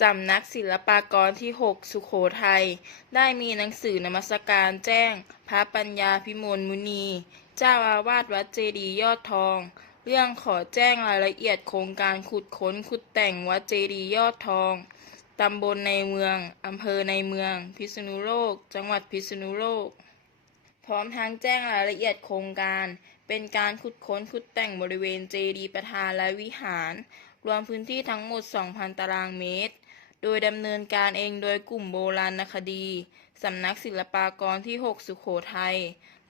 สำนักศิลปากรที่ 6 สุโขทัย ได้มีหนังสือนมัสการแจ้ง พระปัญญาพิมลมุนี เจ้าอาวาสวัดเจดีย์ยอดทอง เรื่องขอแจ้งรายละเอียดโครงการขุดค้นขุดแต่งวัดเจดีย์ยอดทอง ตำบลในเมือง อำเภอในเมือง พิษณุโลก จังหวัดพิษณุโลก พร้อมทั้งแจ้งรายละเอียดโครงการ เป็นการขุดค้นขุดแต่งบริเวณเจดีย์ประธานและวิหาร รวมพื้นที่ทั้งหมด 2,000 ตารางเมตร โดยดำเนินการเองโดยกลุ่มโบราณคดีสำนักศิลปากรที่ 6 สุโขทัย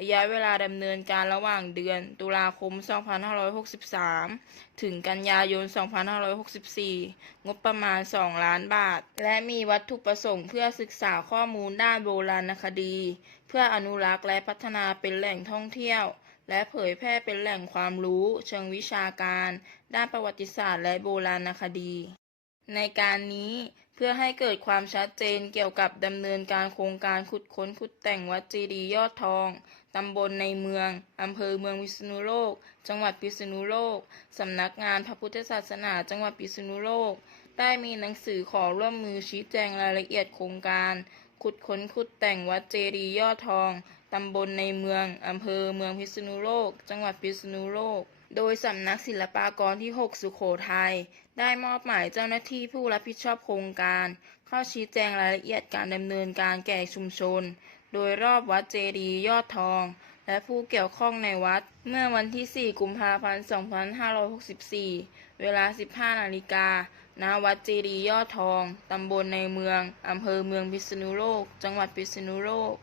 ระยะเวลาดำเนินการระหว่างเดือน ตุลาคม 2563 ถึงกันยายน 2564 งบประมาณ 2 ล้านบาท และมีวัตถุประสงค์เพื่อศึกษาข้อมูลด้านโบราณคดี เพื่ออนุรักษ์และพัฒนาเป็นแหล่งท่องเที่ยว และเผยแพร่เป็นแหล่งความรู้ เชิงวิชาการ ด้านประวัติศาสตร์และโบราณคดี ในการนี้เพื่อให้เกิดความชัดเจนเกี่ยวกับดำเนินการโครงการขุดค้นขุดแต่งวัดเจดีย์ยอดทอง ตำบลในเมือง อำเภอเมืองพิษณุโลก จังหวัดพิษณุโลก สำนักงานพระพุทธศาสนาจังหวัดพิษณุโลก ได้มีหนังสือขอร่วมมือชี้แจงรายละเอียดโครงการ ขุดค้นขุดแต่งวัดเจดีย์ยอดทอง ตำบลในเมือง อำเภอเมืองพิษณุโลก จังหวัดพิษณุโลก โดยสำนักศิลปากรที่ 6 สุโขทัยได้มอบหมายเจ้าหน้าที่ผู้รับผิดชอบโครงการ เข้าชี้แจงรายละเอียดการดำเนินการแก่ชุมชน โดยรอบวัดเจดีย์ยอดทอง และผู้เกี่ยวข้องในวัด เมื่อวันที่ 4 กุมภาพันธ์ 2564 เวลา 15 นาฬิกาณวัดเจดีย์ยอดทอง ตำบลในเมือง อำเภอเมืองพิษณุโลก จังหวัดพิษณุโลก